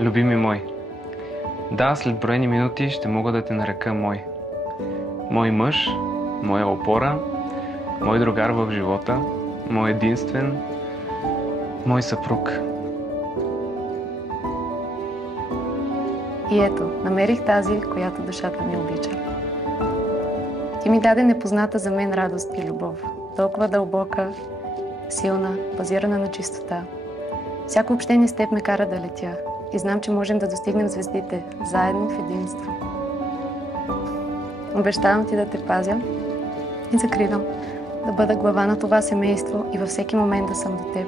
Любими мой, да, след броени минути ще мога да те нарека мой. Мой мъж, моя опора, мой другар в живота, мой единствен, мой съпруг. И ето, намерих тази, която душата ми обича. Ти ми даде непозната за мен радост и любов. Толкова дълбока, силна, базирана на чистота. Всяко общение с теб ме кара да летя. И знам, че можем да достигнем звездите, заедно в единство. Обещавам ти да те пазя и закривам, да бъда глава на това семейство и във всеки момент да съм до теб.